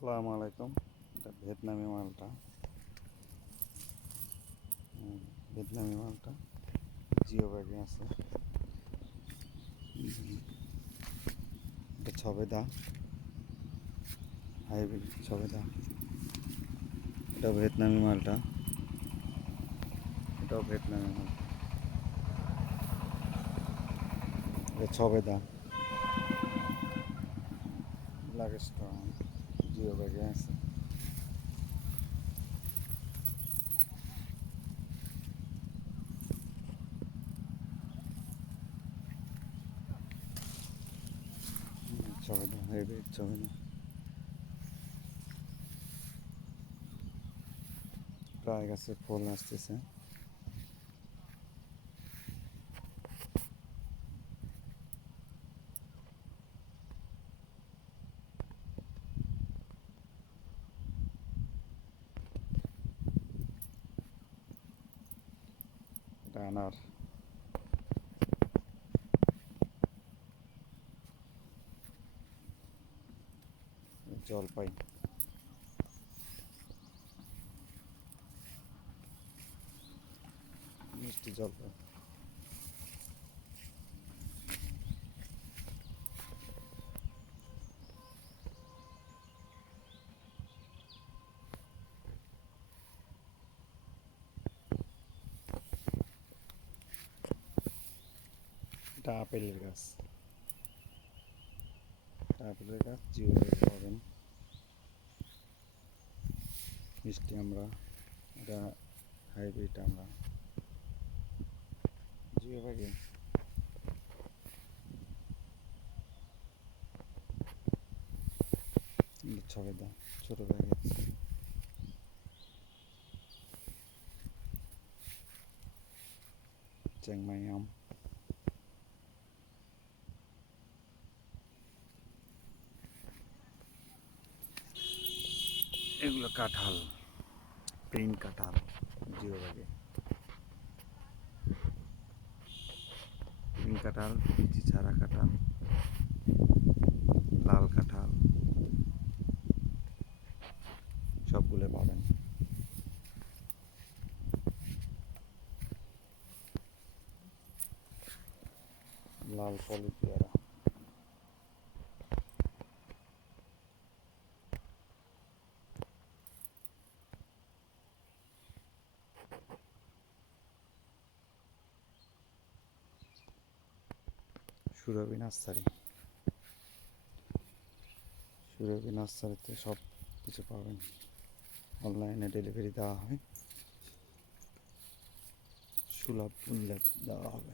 আসসালামু আলাইকুম। এটা ভিয়েতনামি মালটা। ভিয়েতনামি মালটা জিও ব্যাগে আছে। এটা ছবেদা, হাইব্রিড ছবেদা। এটা ভিয়েতনামি মালটা, এটাও ভিয়েতনামি মাল। এটা ছবেদা লাগেজটা জিও ব্যাগে আছে। ছবেদা, হাইব্রিড ছবেদা। প্রায় গাছে ফুল আসতেছে। এটা আনার, জলপাই, মিষ্টি জলপাই। এটা আপেলের গাছ, আপেলের গাছ জিও ব্যাগে পাবেন। মিষ্টি আমরা, এটা হাইব্রিড আমরা জিও ব্যাগে। ছবেদা ছোটো ব্যাগে। চ্যাংমাই আম, এগুলো কাঁঠাল, প্রিন্ট কাঁঠাল জিও ব্যাগে। প্রিন্ট কাঁঠাল, বিচি ছাড়া কাঁঠাল, লাল কাঁঠাল, সবগুলো পাবেন। লাল পলি পেয়ারা, সুরভি নার্সারি। সুরভি নার্সারিতে সব কিছু পাবেন। অনলাইনে ডেলিভারি দেওয়া হয়, সুলভ মূল্যে দেওয়া হবে।